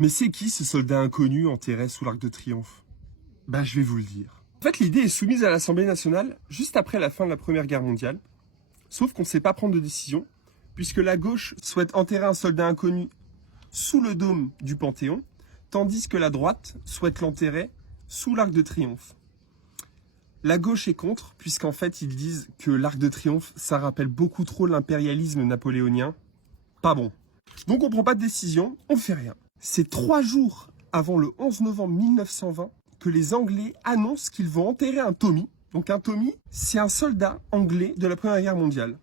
Mais c'est qui ce soldat inconnu enterré sous l'Arc de Triomphe? Ben, je vais vous le dire. En fait, l'idée est soumise à l'Assemblée nationale juste après la fin de la Première Guerre mondiale. Sauf qu'on ne sait pas prendre de décision, puisque la gauche souhaite enterrer un soldat inconnu sous le dôme du Panthéon, tandis que la droite souhaite l'enterrer sous l'Arc de Triomphe. La gauche est contre, puisqu'en fait, ils disent que l'Arc de Triomphe, ça rappelle beaucoup trop l'impérialisme napoléonien. Pas bon. Donc on ne prend pas de décision, on ne fait rien. C'est 3 jours avant le 11 novembre 1920 que les Anglais annoncent qu'ils vont enterrer un Tommy. Donc un Tommy, c'est un soldat anglais de la Première Guerre mondiale.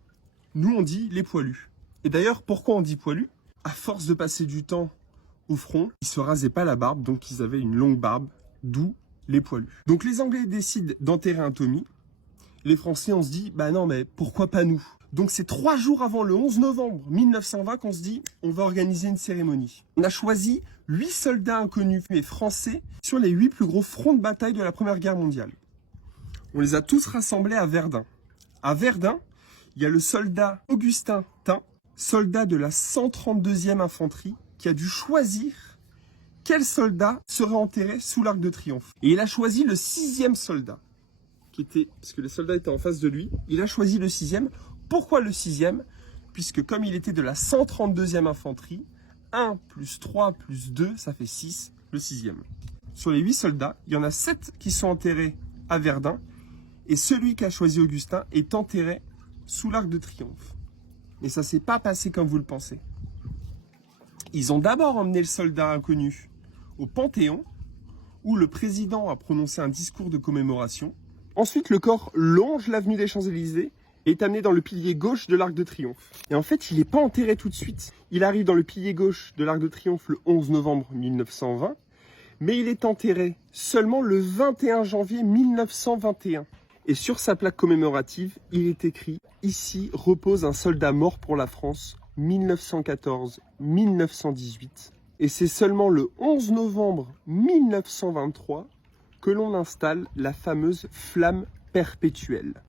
Nous, on dit les poilus. Et d'ailleurs, pourquoi on dit poilus? À force de passer du temps au front, ils se rasaient pas la barbe, donc ils avaient une longue barbe, d'où les poilus. Donc les Anglais décident d'enterrer un Tommy. Les Français, on se dit, bah non, mais pourquoi pas nous? Donc c'est 3 jours avant le 11 novembre 1920 qu'on se dit, on va organiser une cérémonie. On a choisi 8 soldats inconnus, mais français, sur les 8 plus gros fronts de bataille de la Première Guerre mondiale. On les a tous rassemblés à Verdun. À Verdun, il y a le soldat Augustin Thym, soldat de la 132e infanterie, qui a dû choisir quel soldat serait enterré sous l'Arc de Triomphe. Et il a choisi le 6e soldat, parce que les soldats étaient en face de lui. Il a choisi le 6e. Pourquoi le 6e? Puisque comme il était de la 132e infanterie, 1 plus 3 plus 2, ça fait 6, le 6e. Sur les 8 soldats, il y en a 7 qui sont enterrés à Verdun, et celui qu'a choisi Augustin est enterré sous l'Arc de Triomphe. Mais ça ne s'est pas passé comme vous le pensez. Ils ont d'abord emmené le soldat inconnu au Panthéon, où le président a prononcé un discours de commémoration. Ensuite, le corps longe l'avenue des Champs-Élysées et est amené dans le pilier gauche de l'Arc de Triomphe. Et en fait, il n'est pas enterré tout de suite. Il arrive dans le pilier gauche de l'Arc de Triomphe le 11 novembre 1920, mais il est enterré seulement le 21 janvier 1921. Et sur sa plaque commémorative, il est écrit « Ici repose un soldat mort pour la France, 1914-1918 ». Et c'est seulement le 11 novembre 1923 que l'on installe la fameuse flamme perpétuelle.